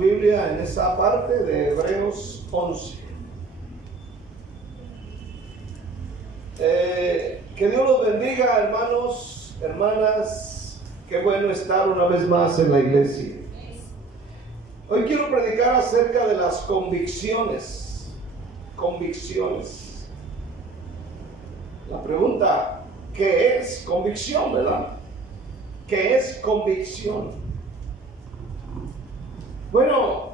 Biblia en esa parte de Hebreos 11. Que Dios los bendiga, hermanos, hermanas. Qué bueno estar una vez más en la iglesia. Hoy quiero predicar acerca de las convicciones. Convicciones. La pregunta, ¿qué es convicción, verdad? ¿Qué es convicción? Bueno,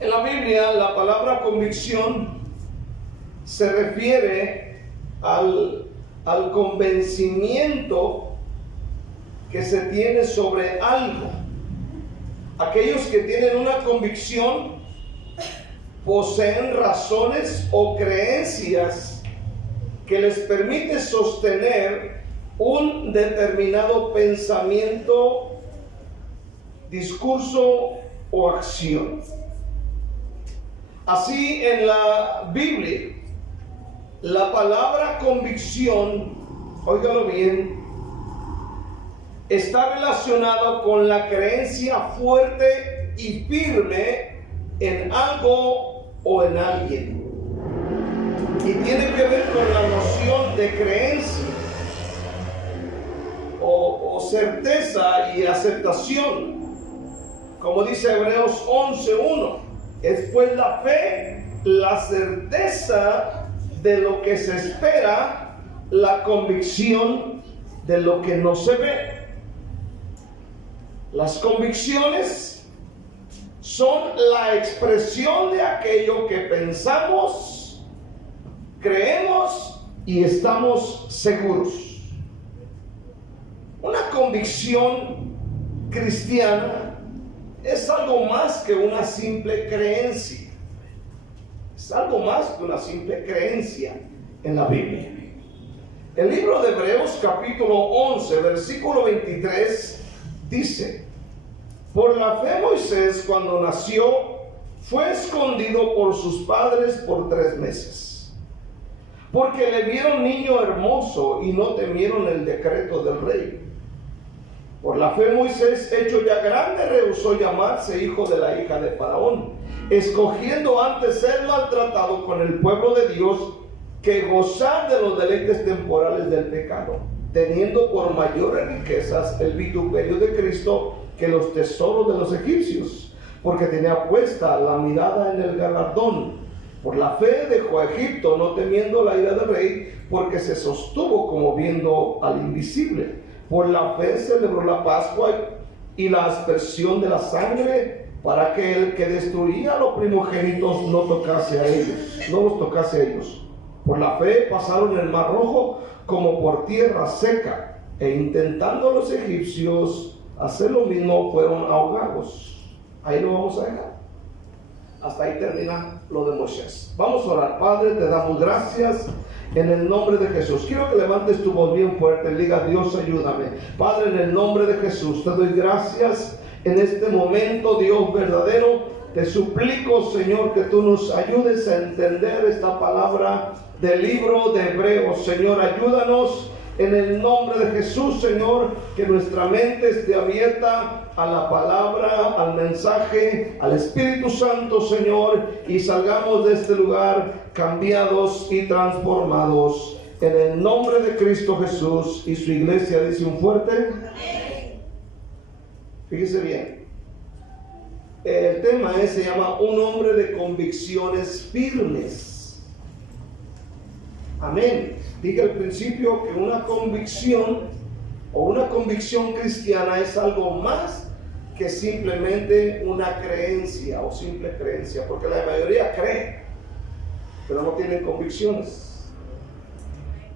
en la Biblia la palabra convicción se refiere al convencimiento que se tiene sobre algo. Aquellos que tienen una convicción poseen razones o creencias que les permite sostener un determinado pensamiento, discurso o acción. Así en la Biblia, la palabra convicción, óigalo bien, está relacionado con la creencia fuerte y firme en algo o en alguien. Y tiene que ver con la noción de creencia o certeza y aceptación. Como dice Hebreos 11:1, es pues la fe, la certeza de lo que se espera, la convicción de lo que no se ve. Las convicciones son la expresión de aquello que pensamos, creemos y estamos seguros. Una convicción cristiana es algo más que una simple creencia. Es algo más que una simple creencia en la Biblia. El libro de Hebreos capítulo 11 versículo 23 dice: por la fe Moisés, cuando nació, fue escondido por sus padres por 3 meses, porque le vieron niño hermoso y no temieron el decreto del rey. Por la fe Moisés, hecho ya grande, rehusó llamarse hijo de la hija de Faraón, escogiendo antes ser maltratado con el pueblo de Dios que gozar de los deleites temporales del pecado, teniendo por mayores riquezas el vituperio de Cristo que los tesoros de los egipcios, porque tenía puesta la mirada en el galardón. Por la fe dejó a Egipto, no temiendo la ira del rey, porque se sostuvo como viendo al invisible. Por la fe celebró la Pascua y la aspersión de la sangre, para que el que destruía a los primogénitos no tocase a ellos, no los tocase a ellos. Por la fe pasaron el mar rojo como por tierra seca, e intentando los egipcios hacer lo mismo, fueron ahogados. Ahí lo vamos a dejar. Hasta ahí termina lo de Moisés. Vamos a orar. Padre, te damos gracias en el nombre de Jesús. Quiero que levantes tu voz bien fuerte y diga: Dios, ayúdame. Padre, en el nombre de Jesús te doy gracias en este momento, Dios verdadero. Te suplico, Señor, que tú nos ayudes a entender esta palabra del libro de Hebreos. Señor, ayúdanos en el nombre de Jesús, Señor, que nuestra mente esté abierta a la palabra, al mensaje, al Espíritu Santo, Señor, y salgamos de este lugar cambiados y transformados. En el nombre de Cristo Jesús. Y su iglesia dice un fuerte amén. Fíjese bien. El tema se llama un hombre de convicciones firmes. Amén. Dije al principio que una convicción o una convicción cristiana es algo más que simplemente una creencia o simple creencia, porque la mayoría cree, pero no tienen convicciones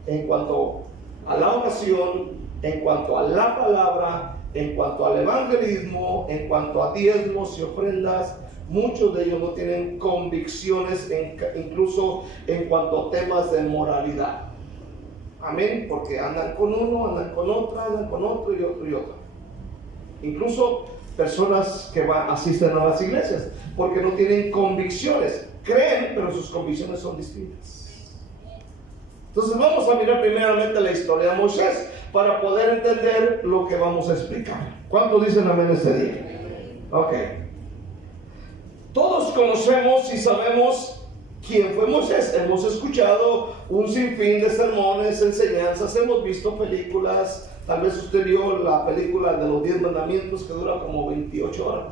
en cuanto a la oración, en cuanto a la palabra, en cuanto al evangelismo, en cuanto a diezmos y ofrendas. Muchos de ellos no tienen convicciones incluso en cuanto a temas de moralidad. Amén, porque andan con uno, andan con otro y otro y otro. Incluso personas que asisten a las iglesias porque no tienen convicciones. Creen, pero sus convicciones son distintas. Entonces vamos a mirar primeramente la historia de Moisés para poder entender lo que vamos a explicar. ¿Cuántos dicen amén este día? Ok. Todos conocemos y sabemos quién fue Moisés. Hemos escuchado un sinfín de sermones, enseñanzas, hemos visto películas. Tal vez usted vio la película de los 10 mandamientos que dura como 28 horas.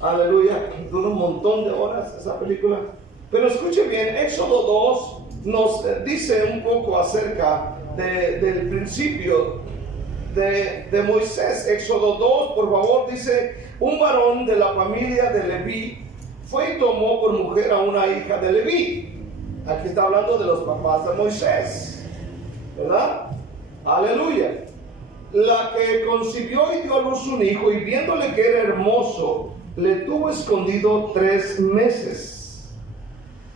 Aleluya, dura un montón de horas esa película. Pero escuche bien, Éxodo 2 nos dice un poco acerca del principio de Moisés. Éxodo 2, por favor, dice: un varón de la familia de Leví fue y tomó por mujer a una hija de Leví. Aquí está hablando de los papás de Moisés, ¿verdad? Aleluya. La que concibió y dio a luz un hijo, y viéndole que era hermoso, le tuvo escondido 3 meses.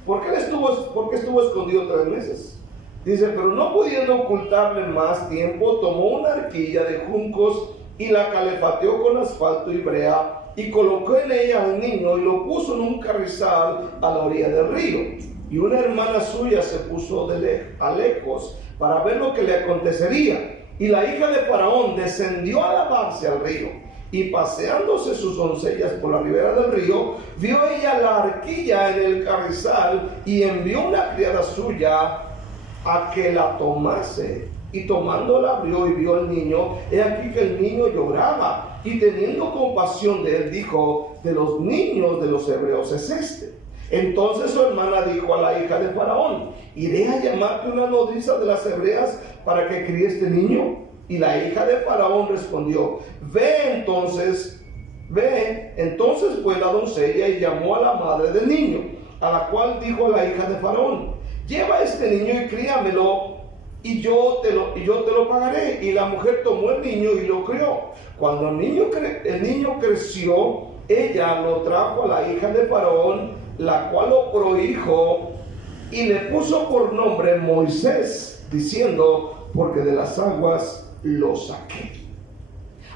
¿Por qué estuvo escondido 3 meses? Dice: pero no pudiendo ocultarle más tiempo, tomó una arquilla de juncos y la calefateó con asfalto y brea, y colocó en ella al niño y lo puso en un carrizal a la orilla del río. Y una hermana suya se puso a lejos para ver lo que le acontecería. Y la hija de Faraón descendió a lavarse al río, y paseándose sus doncellas por la ribera del río, vio ella la arquilla en el carrizal, y envió una criada suya a que la tomase. Y tomándola abrió y vio al niño. He aquí que el niño lloraba, y teniendo compasión de él, dijo: de los niños de los hebreos es este. Entonces su hermana dijo a la hija de Faraón: iré a llamarte una nodriza de las hebreas para que críe este niño. Y la hija de Faraón respondió: ve. Entonces fue la doncella y llamó a la madre del niño, a la cual dijo a la hija de Faraón: lleva a este niño y críamelo, y yo te lo pagaré. Y la mujer tomó el niño y lo crió. Cuando el niño creció, ella lo trajo a la hija de Faraón, la cual lo prohijo y le puso por nombre Moisés, diciendo: porque de las aguas lo saqué.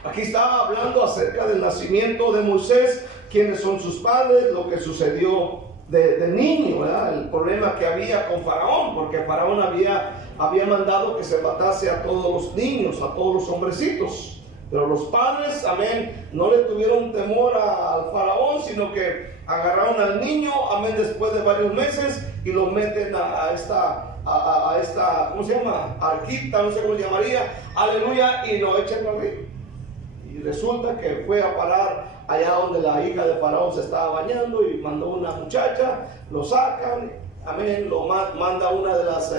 Aquí está hablando acerca del nacimiento de Moisés, quiénes son sus padres, lo que sucedió de niño, ¿verdad? El problema que había con Faraón, porque Faraón había mandado que se matase a todos los niños, a todos los hombrecitos. Pero los padres, amén, no le tuvieron temor al Faraón, sino que agarraron al niño, amén, después de varios meses, y lo meten a esta, ¿cómo se llama? Arquita, no sé cómo se llamaría, aleluya, y lo echan al río. Y resulta que fue a parar allá donde la hija de Faraón se estaba bañando, y mandó una muchacha, lo sacan, amén, lo manda una de las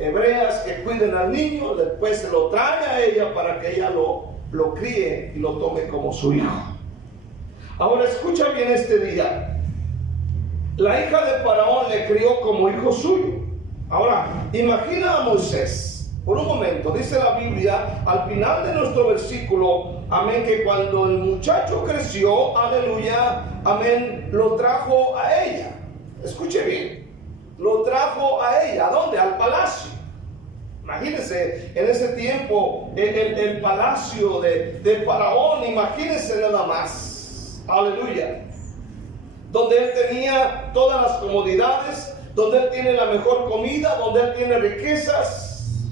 hebreas que cuiden al niño, después se lo trae a ella para que ella lo críe y lo tome como su hijo. Ahora escucha bien este día. La hija de Faraón le crió como hijo suyo. Ahora, imagina a Moisés, por un momento, dice la Biblia, al final de nuestro versículo, amén, que cuando el muchacho creció, aleluya, amén, lo trajo a ella. Escuche bien, lo trajo a ella. ¿A dónde? Al palacio. Imagínense, en ese tiempo, el palacio de Faraón, imagínense nada más, aleluya, donde él tenía todas las comodidades, donde él tiene la mejor comida, donde él tiene riquezas,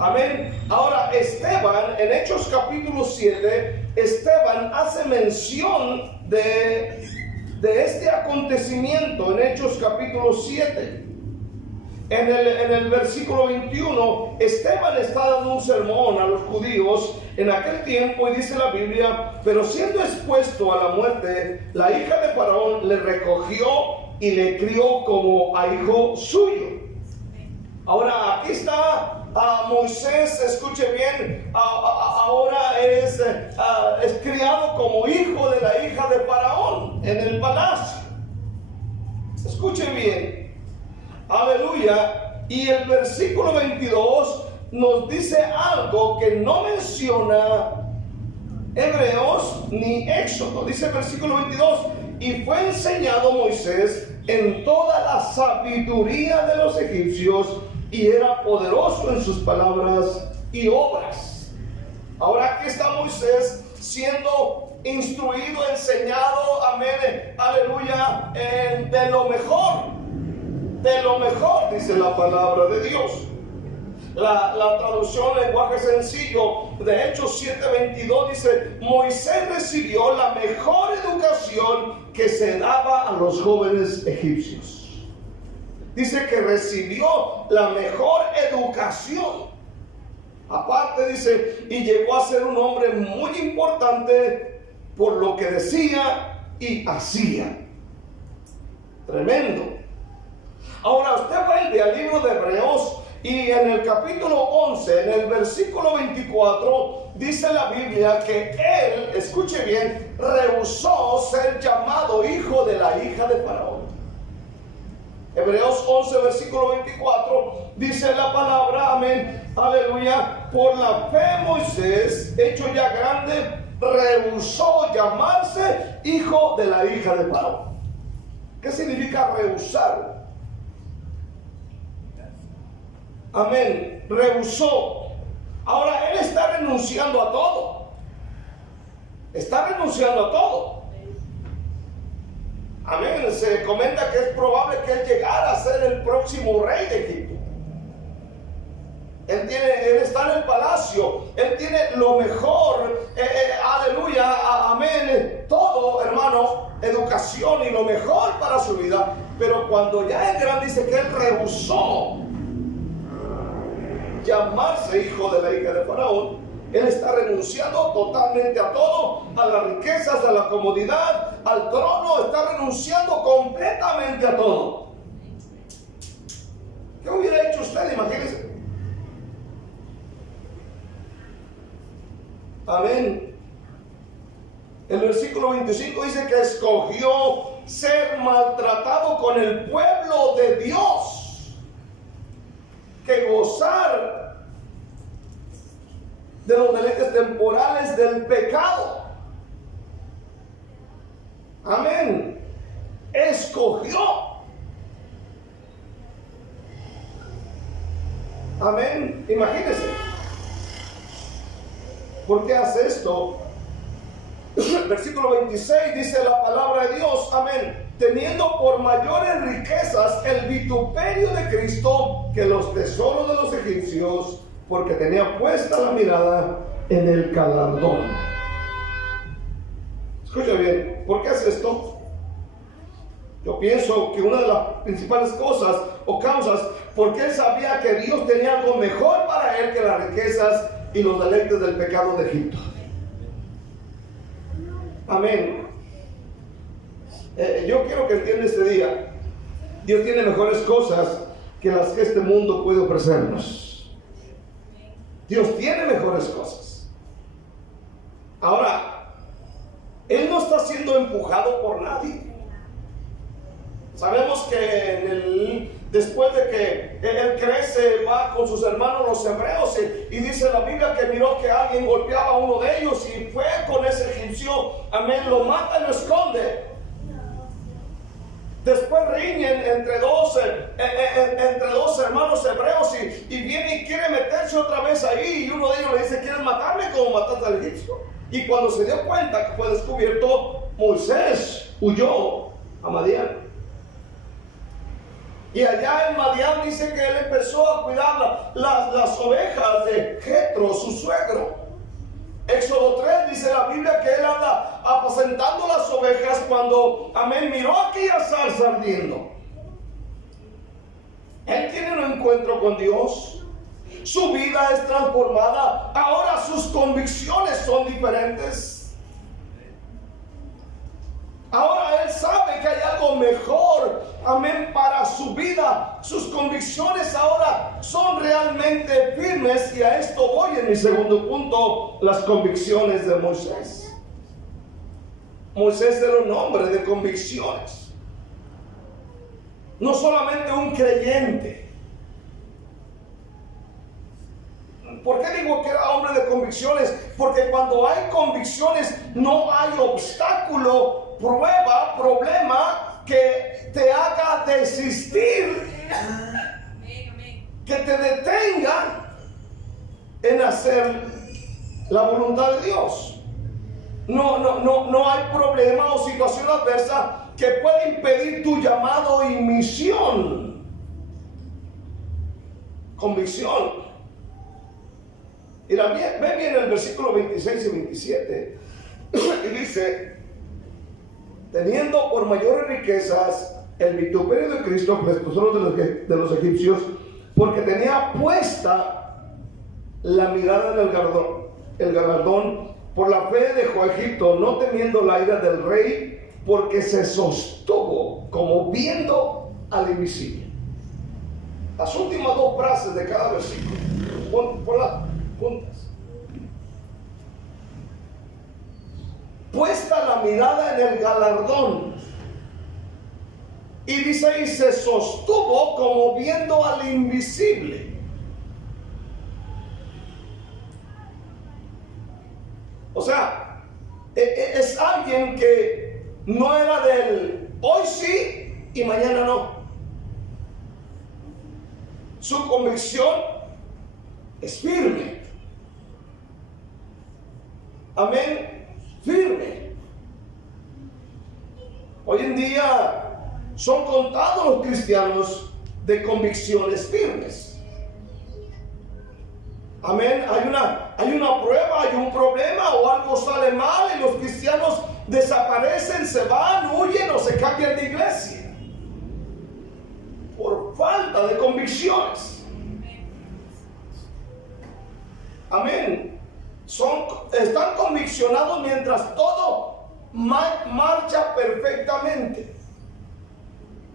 amén. Ahora Esteban, en Hechos capítulo 7, Esteban hace mención de este acontecimiento en Hechos capítulo 7. En el versículo 21, Esteban está dando un sermón a los judíos en aquel tiempo, y dice la Biblia: pero siendo expuesto a la muerte, la hija de Faraón le recogió y le crió como a hijo suyo. Ahora aquí está Moisés, escuche bien, ahora es criado como hijo de la hija de Faraón en el palacio. Escuche bien. Aleluya. Y el versículo 22 nos dice algo que no menciona Hebreos ni Éxodo. Dice el versículo 22: y fue enseñado Moisés en toda la sabiduría de los egipcios, y era poderoso en sus palabras y obras. Ahora aquí está Moisés siendo instruido, enseñado, amén, aleluya, de lo mejor, dice la palabra de Dios. La traducción lenguaje sencillo de Hechos 7:22 dice: Moisés recibió la mejor educación que se daba a los jóvenes egipcios. Dice que recibió la mejor educación. Aparte dice, y llegó a ser un hombre muy importante por lo que decía y hacía. Tremendo. Ahora usted vuelve al libro de Hebreos y en el capítulo 11, en el versículo 24, dice la Biblia que él, escuche bien, rehusó ser llamado hijo de la hija de Faraón. Hebreos 11, versículo 24, dice la palabra, amén, aleluya: por la fe Moisés, hecho ya grande, rehusó llamarse hijo de la hija de Faraón. ¿Qué significa rehusar? Amén, rehusó. Ahora él está renunciando a todo. Está renunciando a todo. Amén. Se comenta que es probable que él llegara a ser el próximo rey de Egipto. Él está en el palacio. Él tiene lo mejor. Aleluya. Amén. Todo, hermano, educación y lo mejor para su vida. Pero cuando ya es grande, dice que él rehusó llamarse hijo de la hija de Faraón. Él está renunciando totalmente a todo, a las riquezas, a la comodidad, al trono. Está renunciando completamente a todo. ¿Qué hubiera hecho usted? Imagínese. Amén. El versículo 25 dice que escogió ser maltratado con el pueblo de Dios que gozar de los deleites temporales del pecado. Amén. Escogió. Amén. Imagínense. ¿Por qué hace esto? Versículo 26 dice la palabra de Dios, amén: teniendo por mayores riquezas el vituperio de Cristo que los tesoros de los egipcios, porque tenía puesta la mirada en el galardón. Escucha bien, ¿por qué hace esto? Yo pienso que una de las principales cosas o causas, porque él sabía que Dios tenía algo mejor para él que las riquezas y los deleites del pecado de Egipto. Amén. Yo quiero que entienda este día: Dios tiene mejores cosas que las que este mundo puede ofrecernos. Dios tiene mejores cosas. Ahora, Él no está siendo empujado por nadie. Sabemos que después de que Él crece, va con sus hermanos los hebreos y dice la Biblia que miró que alguien golpeaba a uno de ellos y fue con ese egipcio, amén, lo mata y lo esconde. Después riñen entre dos hermanos hebreos y viene y quiere meterse otra vez ahí, y uno de ellos le dice: ¿quieres matarme como mataste al egipcio? Y cuando se dio cuenta que fue descubierto, Moisés huyó a Madián. Y allá en Madián dice que él empezó a cuidar las ovejas de Jetro, su suegro. Éxodo 3 dice la Biblia que él anda apacentando las ovejas cuando, amén, miró aquella zarza ardiendo. Él tiene un encuentro con Dios. Su vida es transformada. Ahora sus convicciones son diferentes. Ahora él sabe que hay algo mejor, amén, para su vida. Sus convicciones ahora son realmente firmes, y a esto voy en mi segundo punto: las convicciones de Moisés. Moisés era un hombre de convicciones, no solamente un creyente. ¿Por qué digo que era hombre de convicciones? Porque cuando hay convicciones no hay obstáculo, prueba, problema que te haga desistir, que te detenga en hacer la voluntad de Dios. No hay problema o situación adversa que pueda impedir tu llamado y misión. Convicción. Y ve bien el versículo 26 y 27. Y dice: teniendo por mayores riquezas el vituperio de Cristo que les pusieron de los egipcios, porque tenía puesta la mirada en el galardón, por la fe dejó a Egipto, no temiendo la ira del rey, porque se sostuvo como viendo al invisible. Las últimas dos frases de cada versículo, ponlas juntas. Puesta la mirada en el galardón. Y dice: y se sostuvo como viendo al invisible. O sea, es alguien que no era del hoy sí y mañana no. Su convicción es firme. Amén. Firme. Hoy en día son contados los cristianos de convicciones firmes. Amén. Hay una prueba, hay un problema o algo sale mal y los cristianos desaparecen, se van, huyen o se cambian de iglesia por falta de convicciones. Amén. Están conviccionados mientras todo marcha perfectamente.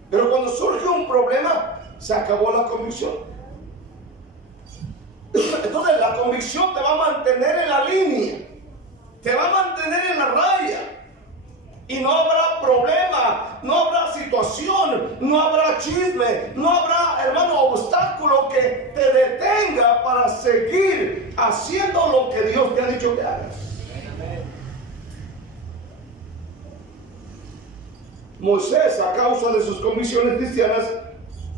Pero cuando surge un problema, se acabó la convicción. Entonces la convicción te va a mantener en la línea, te va a mantener en la raya, y no habrá problema, no habrá situación, no habrá chisme, no habrá, hermano, obstáculo que te detenga para seguir haciendo lo que Dios te ha dicho que hagas. Moisés, a causa de sus convicciones cristianas,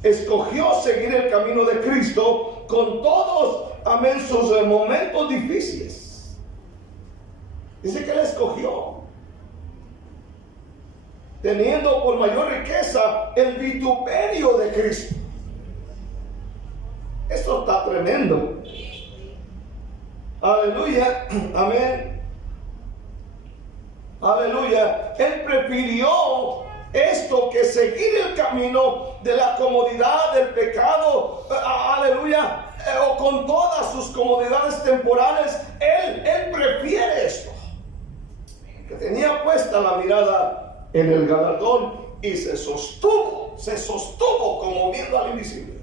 escogió seguir el camino de Cristo con todos, amén, sus momentos difíciles. Dice que él escogió, teniendo por mayor riqueza el vituperio de Cristo. Esto está tremendo. Aleluya, amén. Aleluya. Él prefirió esto que seguir el camino de la comodidad, del pecado, aleluya, o con todas sus comodidades temporales. Él prefiere esto, que tenía puesta la mirada en el galardón y se sostuvo como viendo al invisible.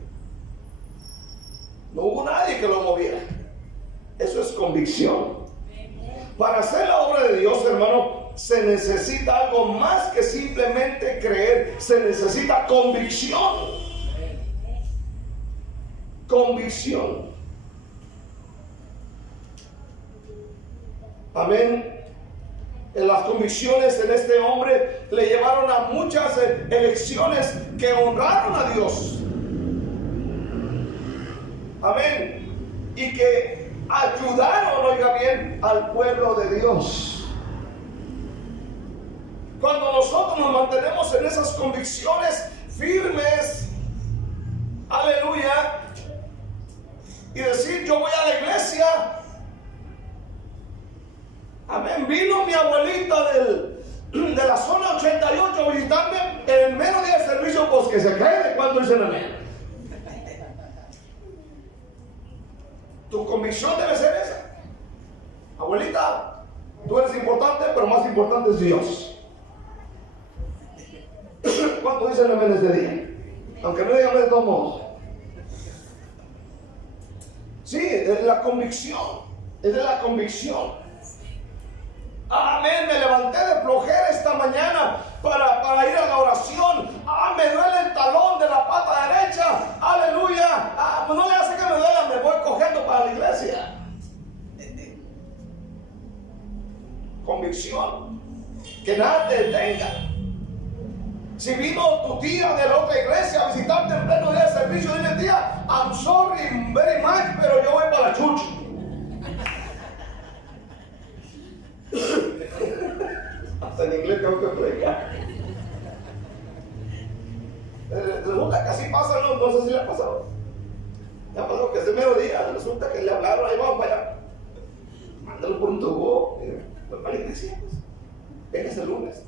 No hubo nadie que lo moviera. Eso es convicción. Para hacer la obra de Dios, hermano, se necesita algo más que simplemente creer. Se necesita convicción. Convicción. Amén. Las convicciones en este hombre le llevaron a muchas elecciones que honraron a Dios. Amén. Y que ayudaron, oiga bien, al pueblo de Dios. Cuando nosotros nos mantenemos en esas convicciones firmes, aleluya, y decir: yo voy a la iglesia, amén. Vino mi abuelita de la zona 88 a visitarme en el mero día de servicio, pues que se cae de cuando dicen amén. Tu convicción debe ser esa. Abuelita, tú eres importante, pero más importante es Dios. ¿Cuánto dicen amén este día? Aunque no digan amén de todos modos. Sí, es la convicción. Es de la convicción. Amén, me levanté de flojera esta mañana para ir a la oración. Me duele el talón de la pata derecha. Aleluya. Pues no le hace que me duela, me voy cogiendo para la iglesia. Convicción. Que nada te detenga. Si vino tu tía de la otra iglesia a visitarte en pleno día de servicio, dile: tía, I'm sorry very much, pero yo voy para la chucha. Hasta en inglés tengo que predicar. Resulta que así pasa, no sé si le ha pasado. Le ha pasado que ese mero día resulta que le hablaron: ahí vamos para allá. pronto hubo, fue para la iglesia, pues. Venga ese lunes.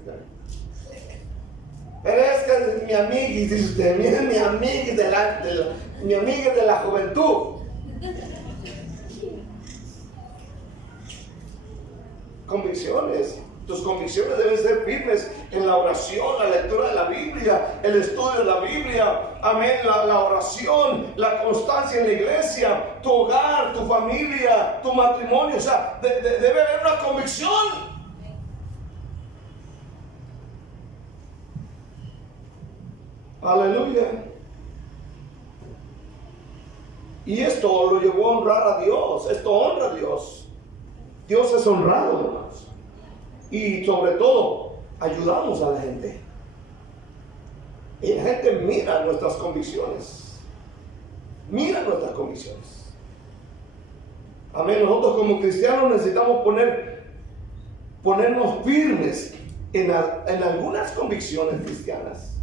Pero es que es mi amiga, y dice usted, mire, mi amiga mi amiga es de la juventud. Convicciones. Tus convicciones deben ser firmes en la oración, la lectura de la Biblia, el estudio de la Biblia, amén, la oración, la constancia en la iglesia, tu hogar, tu familia, tu matrimonio. O sea, debe haber una convicción. Aleluya. Y esto lo llevó a honrar a Dios. Esto honra a Dios. Dios es honrado, hermanos. Y sobre todo, ayudamos a la gente. Y la gente mira nuestras convicciones. Mira nuestras convicciones. Amén. Nosotros como cristianos necesitamos ponernos firmes en algunas convicciones cristianas.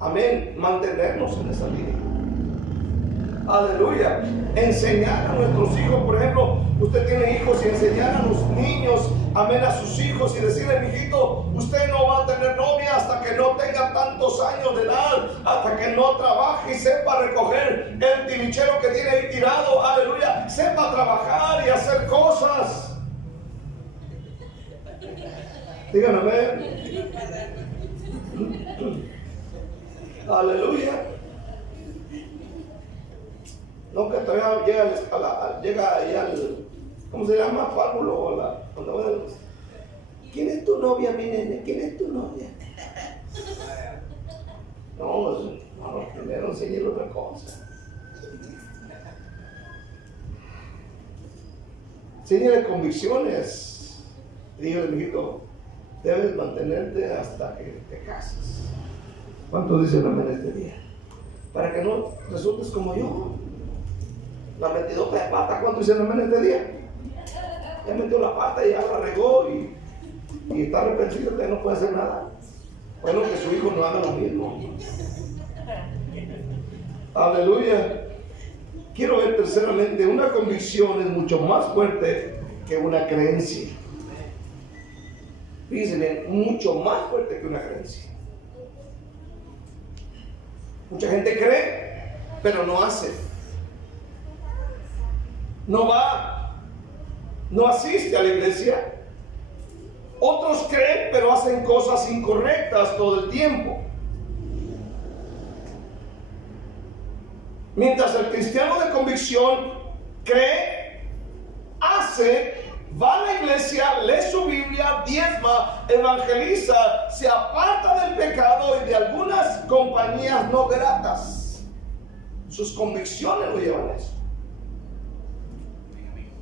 Amén. Mantenernos en esa línea. Aleluya. Enseñar a nuestros hijos, por ejemplo, usted tiene hijos, y enseñar a los niños, amén, a sus hijos, y decirle: mijito, usted no va a tener novia hasta que no tenga tantos años de edad, hasta que no trabaje y sepa recoger el tilichero que tiene ahí tirado. Aleluya. Sepa trabajar y hacer cosas. Díganme amén. Aleluya. No, que todavía llega ahí al, ¿cómo se llama? Párvulo, ¿quién es tu novia, mi nene? ¿Quién es tu novia? No, primero enseñarle otra cosa. Enseñale convicciones. Dígale: mijito, debes mantenerte hasta que te cases. ¿Cuántos dicen amén este día? Para que no resultes como yo. La metidota de pata. ¿Cuántos dicen amén este día? Ya metió la pata y ya la regó y está arrepentido, que no puede hacer nada. Bueno, que su hijo no haga lo mismo. Aleluya. Quiero ver terceramente, una convicción es mucho más fuerte que una creencia. Fíjense bien, mucho más fuerte que una creencia. Mucha gente cree, pero no hace. No va, no asiste a la iglesia. Otros creen, pero hacen cosas incorrectas todo el tiempo. Mientras el cristiano de convicción cree, hace, va a la iglesia, lee su Biblia, diezma, evangeliza, se aparta del pecado y de algunas compañías no gratas. Sus convicciones lo llevan a eso.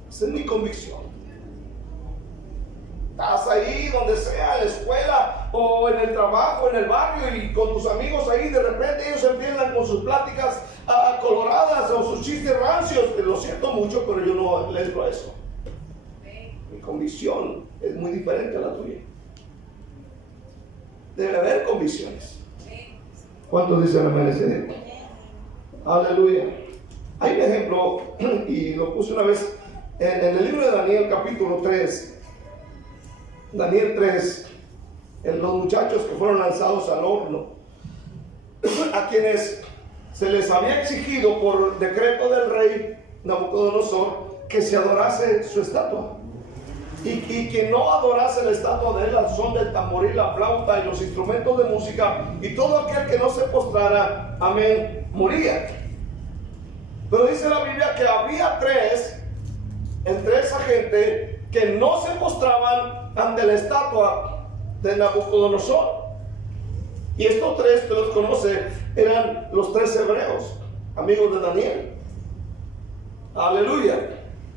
Esa es mi convicción. Estás ahí donde sea, en la escuela o en el trabajo, en el barrio, y con tus amigos ahí, de repente ellos empiezan con sus pláticas coloradas o sus chistes rancios. Lo siento mucho, pero yo no le entro a eso. Mi convicción es muy diferente a la tuya. Debe haber convicciones. ¿Cuántos dicen amén ese día? Aleluya. Hay un ejemplo, y lo puse una vez en el libro de Daniel, capítulo 3. Daniel 3, en los muchachos que fueron lanzados al horno, a quienes se les había exigido por decreto del rey Nabucodonosor que se adorase su estatua, y que no adorase la estatua de él al son del tamboril, la flauta y los instrumentos de música, y todo aquel que no se postrara, amén, moría. Pero dice la Biblia que había tres entre esa gente que no se postraban ante la estatua de Nabucodonosor. Y estos tres, que los conoce, eran los tres hebreos, amigos de Daniel. Aleluya.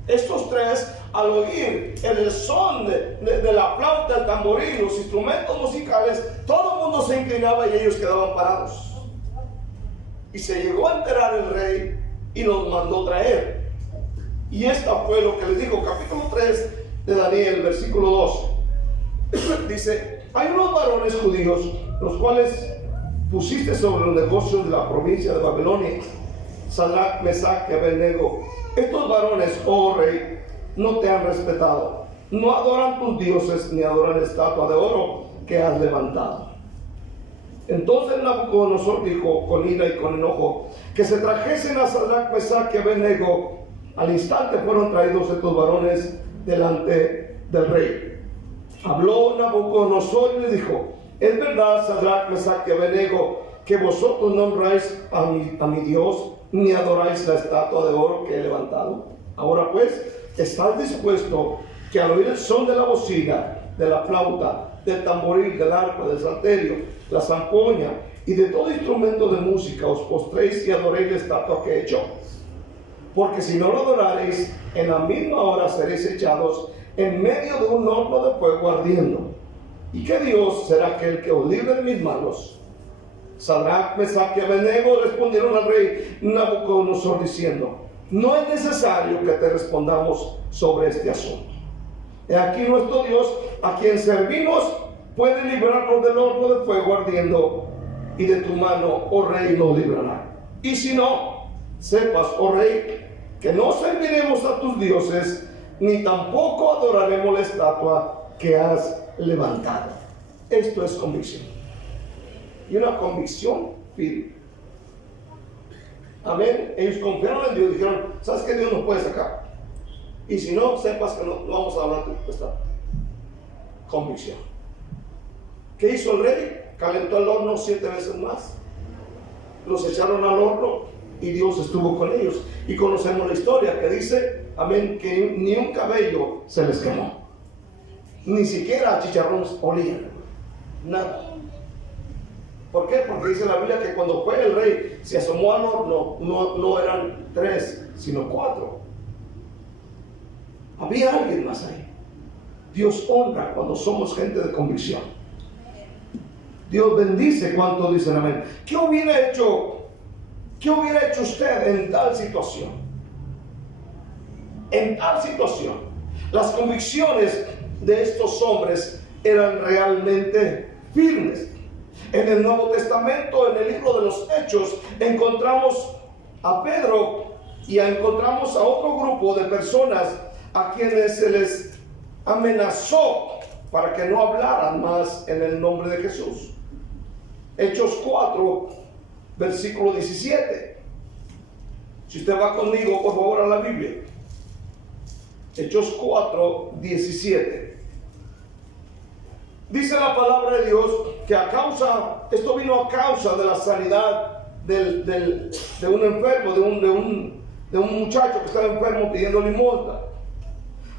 Estos tres, al oír el son de la flauta, el tamboril, los instrumentos musicales, todo el mundo se inclinaba y ellos quedaban parados. Y se llegó a enterar el rey y los mandó traer. Y esta fue lo que les dijo, capítulo 3 de Daniel, versículo 2. Dice: hay unos varones judíos, los cuales pusiste sobre los negocios de la provincia de Babilonia, Sadrach, Mesach y Abednego. Estos varones, oh rey, no te han respetado. No adoran tus dioses ni adoran la estatua de oro que has levantado. Entonces Nabucodonosor dijo con ira y con enojo que se trajesen a Sadrach, Mesach y Abednego. Al instante fueron traídos estos varones delante del rey. Habló Nabucodonosor y le dijo: es verdad, Sadrach, Mesach y Abednego, que vosotros no honráis a mi Dios, ni adoráis la estatua de oro que he levantado. Ahora pues, ¿estás dispuesto que al oír el son de la bocina, de la flauta, del tamboril, del arpa, del salterio, la zampoña y de todo instrumento de música os postréis y adoréis la estatua que he hecho? Porque si no lo adoraréis, en la misma hora seréis echados en medio de un horno de fuego ardiendo. ¿Y qué Dios será aquel que os libre de mis manos? Sadrach, Mesach y Abednego respondieron al rey Nabucodonosor diciendo: no es necesario que te respondamos sobre este asunto. He aquí nuestro Dios, a quien servimos, puede librarnos del horno de fuego ardiendo, y de tu mano, oh rey, nos librará. Y si no, sepas, oh rey, que no serviremos a tus dioses, ni tampoco adoraremos la estatua que has levantado. Esto es convicción, y una convicción firme. Amén. Ellos confiaron en Dios, dijeron: ¿sabes qué? Dios nos puede sacar. Y si no, sepas que no vamos a hablar de esta convicción. ¿Qué hizo el rey? Calentó el horno 7 veces más. Los echaron al horno y Dios estuvo con ellos. Y conocemos la historia que dice, amén, que ni un cabello se les quemó. Ni siquiera chicharrones olían. Nada. ¿Por qué? Porque dice la Biblia que cuando fue el rey, se asomó al horno, no eran 3, sino 4. Había alguien más ahí. Dios honra cuando somos gente de convicción. Dios bendice cuando dicen amén. ¿Qué hubiera hecho usted en tal situación? En tal situación, las convicciones de estos hombres eran realmente firmes. En el Nuevo Testamento, en el libro de los Hechos, encontramos a Pedro y encontramos a otro grupo de personas a quienes se les amenazó para que no hablaran más en el nombre de Jesús. Hechos 4, versículo 17. Si usted va conmigo, por favor, a la Biblia. Hechos 4, 17. Dice la palabra de Dios que esto vino a causa de la sanidad de un enfermo, de un muchacho que estaba enfermo pidiendo limosna.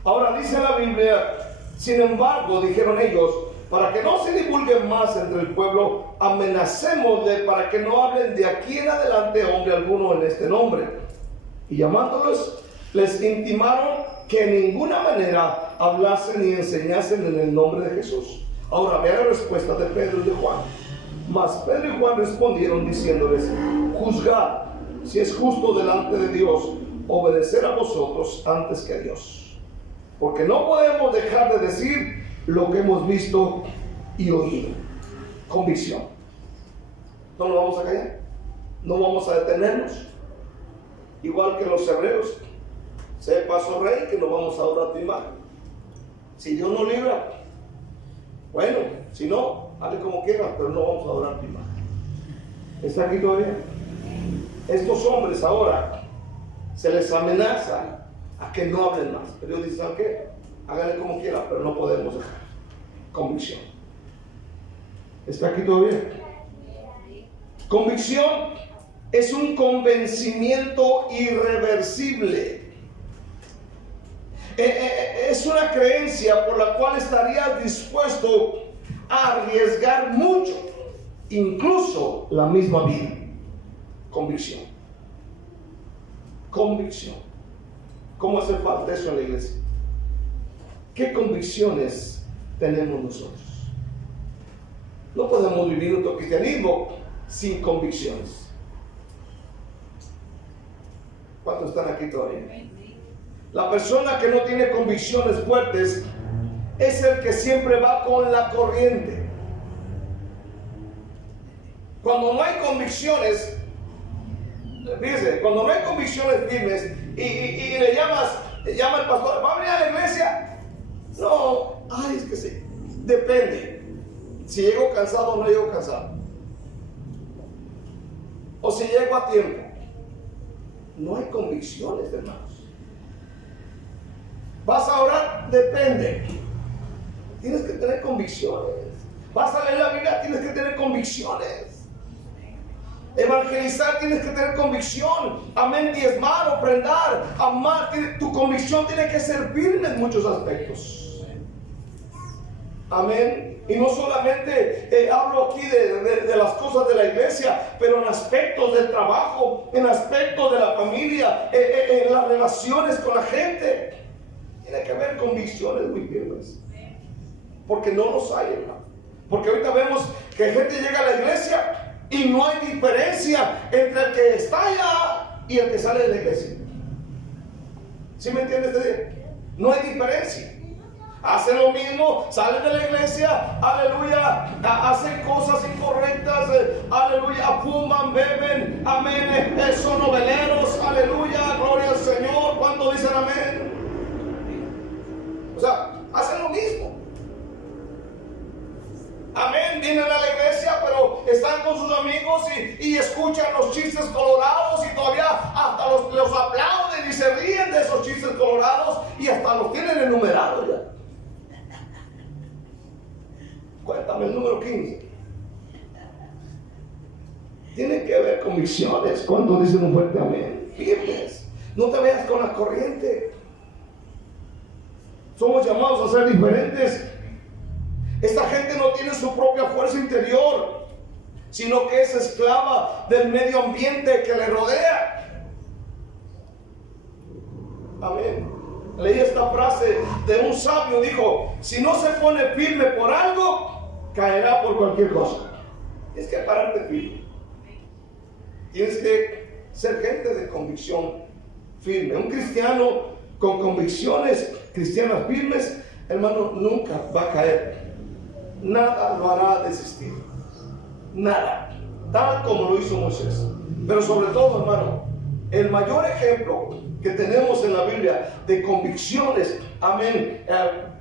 Ahora dice la Biblia: sin embargo, dijeron ellos, para que no se divulgue más entre el pueblo, amenacémosle para que no hablen de aquí en adelante hombre alguno en este nombre. Y llamándolos, les intimaron que en ninguna manera hablasen ni enseñasen en el nombre de Jesús. Ahora vea la respuesta de Pedro y de Juan. Mas Pedro y Juan respondieron diciéndoles: juzgad si es justo delante de Dios obedecer a vosotros antes que a Dios. Porque no podemos dejar de decir lo que hemos visto y oído. Convicción. No nos vamos a callar. No vamos a detenernos. Igual que los hebreos. Sepas, oh rey, que no vamos a adorar tu imagen. Si Dios nos libra, bueno, si no, hazle como quieras, pero no vamos a adorar tu imagen. ¿Está aquí todavía? Estos hombres ahora se les amenaza a que no hablen más. Pero Dios dice: ¿saben qué? Háganle como quieran, pero no podemos dejar. Convicción. ¿Está aquí todavía? Convicción es un convencimiento irreversible. Es una creencia por la cual estarías dispuesto a arriesgar mucho, incluso la misma vida. Convicción. Convicción. ¿Cómo hace falta eso en la iglesia? ¿Qué convicciones tenemos nosotros? No podemos vivir nuestro cristianismo sin convicciones. ¿Cuántos están aquí todavía? La persona que no tiene convicciones fuertes es el que siempre va con la corriente. Cuando no hay convicciones, fíjese, cuando no hay convicciones firmes y le llamas llama el pastor, ¿va a venir a la iglesia? No, ay, es que sí, depende. Si llego cansado o no llego cansado. O si llego a tiempo. No hay convicciones, hermanos. ¿Vas a orar? Depende. Tienes que tener convicciones. ¿Vas a leer la Biblia? Tienes que tener convicciones. Evangelizar, tienes que tener convicción. Amén, diezmar, ofrendar, amar. Tu convicción tiene que ser firme en muchos aspectos. Amén. Y no solamente hablo aquí de las cosas de la iglesia, pero en aspectos del trabajo, en aspectos de la familia, en las relaciones con la gente. Tiene que haber convicciones muy firmes. Porque no los hay, hermano. Porque ahorita vemos que gente llega a la iglesia y no hay diferencia entre el que está allá y el que sale de la iglesia. ¿Sí me entiendes? No hay diferencia. Hacen lo mismo, salen de la iglesia, aleluya, hacen cosas incorrectas, aleluya, fuman, beben, amén, son noveleros, aleluya, gloria al Señor. ¿Cuántos dicen amén? O sea, hacen lo mismo. Amén, vienen a la iglesia, pero están con sus amigos y escuchan los chistes colorados y todavía hasta los aplauden y se ríen de esos chistes colorados y hasta los tienen enumerados ya. Cuéntame el número 15. Tienen que haber convicciones. Cuando dicen un fuerte amén, firmes. No te veas con la corriente. Somos llamados a ser diferentes. Esta gente no tiene su propia fuerza interior, sino que es esclava del medio ambiente que le rodea. Amén. Leí esta frase de un sabio, dijo: si no se pone firme por algo, caerá por cualquier cosa. Tienes que pararte firme. Tienes que ser gente de convicción firme. Un cristiano con convicciones cristianas firmes, hermano, nunca va a caer. Nada lo hará desistir. Nada. Tal como lo hizo Moisés. Pero sobre todo, hermano, el mayor ejemplo que tenemos en la Biblia de convicciones, amén,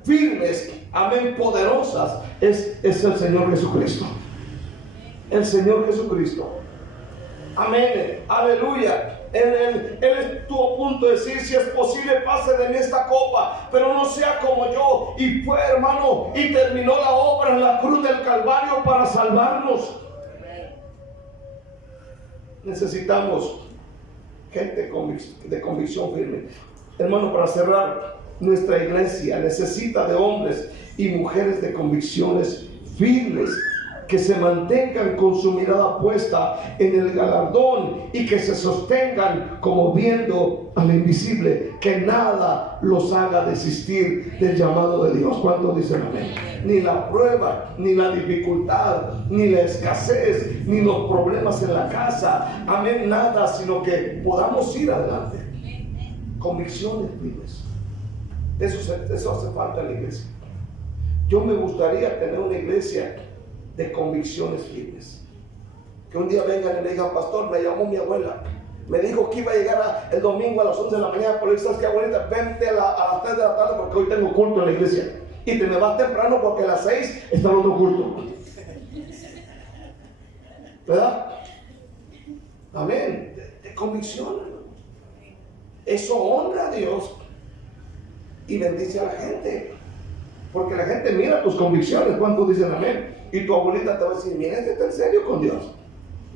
firmes, amén, poderosas, es el Señor Jesucristo. El Señor Jesucristo. Amén, aleluya. Él estuvo a punto de decir: si es posible, pase de mí esta copa, pero no sea como yo. Y fue, hermano, y terminó la obra en la cruz del Calvario para salvarnos. Necesitamos gente de convicción firme. Hermano, para cerrar, nuestra iglesia necesita de hombres y mujeres de convicciones firmes, que se mantengan con su mirada puesta en el galardón y que se sostengan como viendo al invisible, que nada los haga desistir del llamado de Dios. ¿Cuántos dicen amén? Ni la prueba, ni la dificultad, ni la escasez, ni los problemas en la casa, amén, nada, sino que podamos ir adelante. Convicciones firmes. Eso hace falta en la iglesia. Yo me gustaría tener una iglesia de convicciones firmes. Que un día vengan y me digan: pastor, me llamó mi abuela, me dijo que iba a llegar el domingo a las 11 de la mañana, pero ¿sabes qué, abuelita? Vente a las 3 de la tarde porque hoy tengo culto en la iglesia, y te me vas temprano porque a las 6 está el otro culto. ¿Verdad? Amén. De convicción. Eso honra a Dios y bendice a la gente, porque la gente mira tus convicciones. ¿Cuántos dicen amén? Y tu abuelita te va a decir: mira, este está en serio con Dios,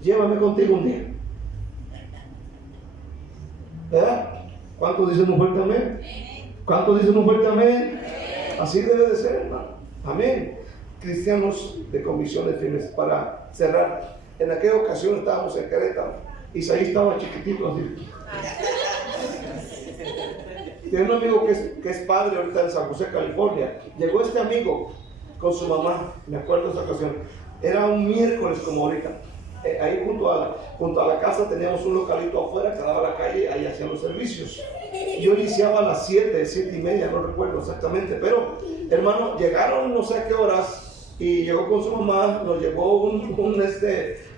llévame contigo un día. ¿Verdad? ¿Cuántos dicen un fuerte amén? ¿Cuántos dicen un fuerte amén? Así debe de ser, hermano. Amén. Cristianos de convicciones firmes. Para cerrar, en aquella ocasión estábamos en Querétaro. Isaí estaba chiquitito así. Tiene un amigo que es padre ahorita en San José, California. Llegó este amigo con su mamá, me acuerdo de esa ocasión. Era un miércoles como ahorita. Ahí junto a la casa teníamos un localito afuera que daba a la calle, ahí hacían los servicios. Yo iniciaba a las 7:30, no recuerdo exactamente, pero hermano, llegaron no sé a qué horas y llegó con su mamá, nos llevó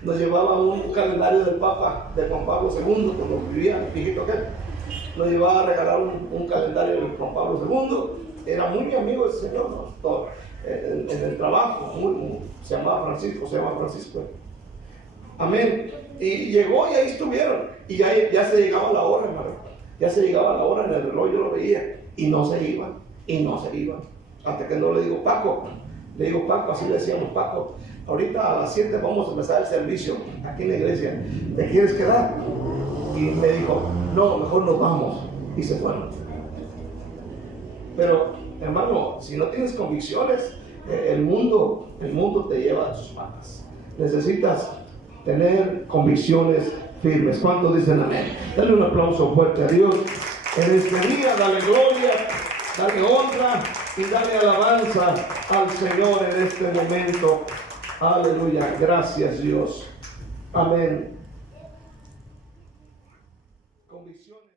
nos llevaba un calendario del Papa, de Juan Pablo II, cuando vivía el viejito aquel. lo llevaba a regalar un calendario de Juan Pablo II. Era muy amigo del Señor, ¿no? Todo, en el trabajo, se llama Francisco. Amén. Y llegó y ahí estuvieron. Y ya se llegaba la hora, hermano. Ya se llegaba la hora en el reloj, yo lo veía. Y no se iban. Hasta que no le digo, Paco, así le decíamos, Paco, ahorita a las 7 vamos a empezar el servicio aquí en la iglesia. ¿Te quieres quedar? Y me dijo, no, mejor nos vamos. Y se fueron. Pero, hermano, si no tienes convicciones, el mundo te lleva a sus patas. Necesitas tener convicciones firmes. ¿Cuántos dicen amén? Dale un aplauso fuerte a Dios. En este día, dale gloria, dale honra y dale alabanza al Señor en este momento. Aleluya. Gracias, Dios. Amén.